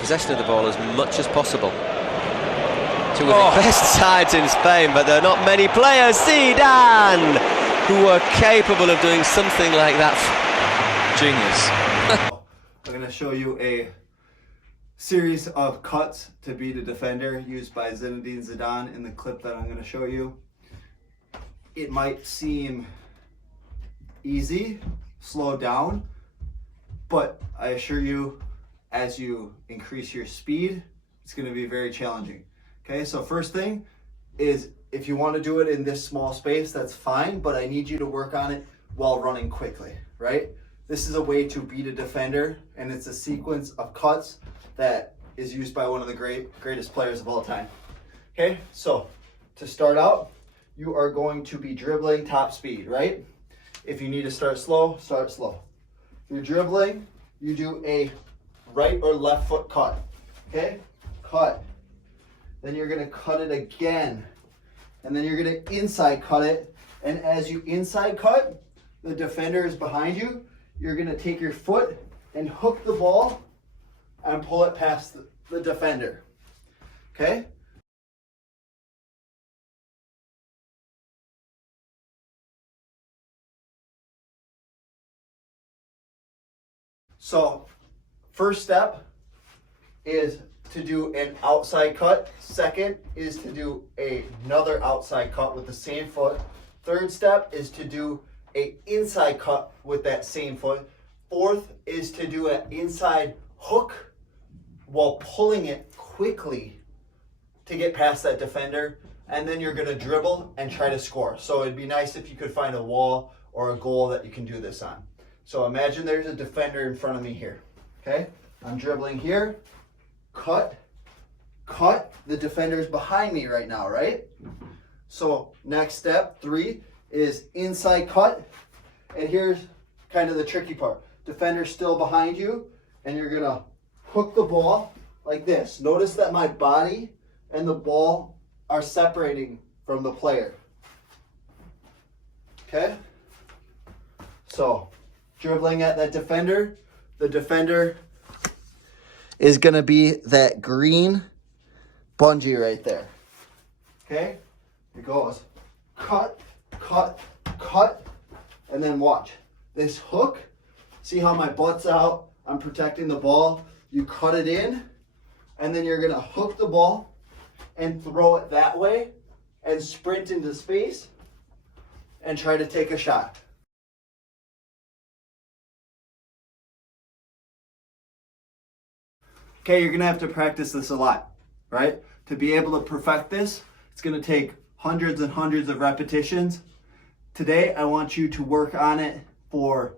possession of the ball as much as possible. Two of the best sides in Spain, but there are not many players, Zidane, who are capable of doing something like that. Genius. I'm going to show you a series of cuts to beat a defender used by Zinedine Zidane in the clip that I'm going to show you. It might seem easy, slow down, but I assure you, as you increase your speed, it's going to be very challenging. Okay, so first thing is, if you want to do it in this small space, that's fine, but I need you to work on it while running quickly, right? This is a way to beat a defender, and it's a sequence of cuts that is used by one of the greatest players of all time. Okay, so to start out, you are going to be dribbling top speed, right? If you need to start slow, start slow. If you're dribbling, you do a right or left foot cut, okay? Cut. Then you're gonna cut it again. And then you're gonna inside cut it. And as you inside cut, the defender is behind you. You're gonna take your foot and hook the ball and pull it past the defender, okay? So, first step is to do an outside cut. Second is to do another outside cut with the same foot. Third step is to do an inside cut with that same foot. Fourth is to do an inside hook while pulling it quickly to get past that defender. And then you're gonna dribble and try to score. So it'd be nice if you could find a wall or a goal that you can do this on. So imagine there's a defender in front of me here, okay? I'm dribbling here, cut, the defender's behind me right now, right? So next step, 3, is inside cut, and here's kind of the tricky part. Defender's still behind you, and you're gonna hook the ball like this. Notice that my body and the ball are separating from the player, okay? So, dribbling at that defender, the defender is going to be that green bungee right there. Okay? It goes cut, cut, cut, and then watch. This hook, see how my butt's out? I'm protecting the ball. You cut it in, and then you're going to hook the ball and throw it that way and sprint into space and try to take a shot. Okay, you're gonna have to practice this a lot, right? To be able to perfect this, it's gonna take hundreds and hundreds of repetitions. Today, I want you to work on it for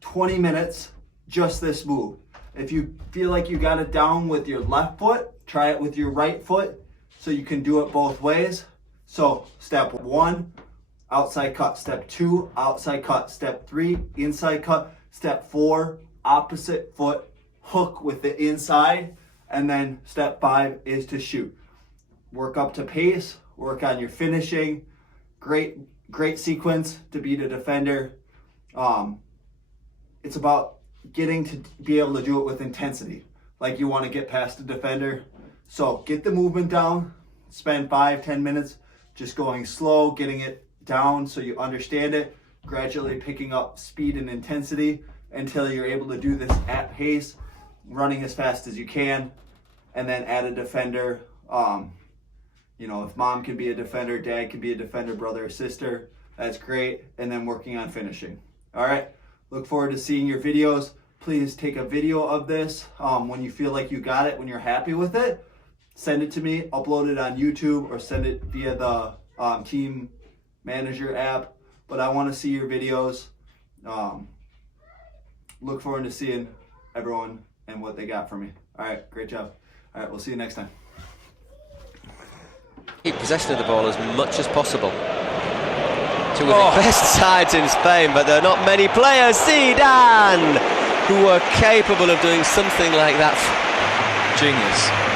20 minutes, just this move. If you feel like you got it down with your left foot, try it with your right foot so you can do it both ways. So step 1, outside cut. Step 2, outside cut. Step 3, inside cut. Step 4, opposite foot hook with the inside, and then step 5 is to shoot. Work up to pace, work on your finishing. Great sequence to beat a defender. It's about getting to be able to do it with intensity, like you want to get past the defender. So get the movement down, spend 5-10 minutes just going slow, getting it down so you understand it, gradually picking up speed and intensity until you're able to do this at pace, running as fast as you can, and then add a defender. You know, if mom can be a defender, dad can be a defender, brother or sister, that's great. And then working on finishing. All right, look forward to seeing your videos. Please take a video of this when you feel like you got it, when you're happy with it. Send it to me, upload it on YouTube, or send it via the Team Manager app. But I want to see your videos. Look forward to seeing everyone and what they got for me. All right, great job. All right, we'll see you next time. Keep possession of the ball as much as possible. Two of the best sides in Spain, but there are not many players, Zidane, who are capable of doing something like that. Genius.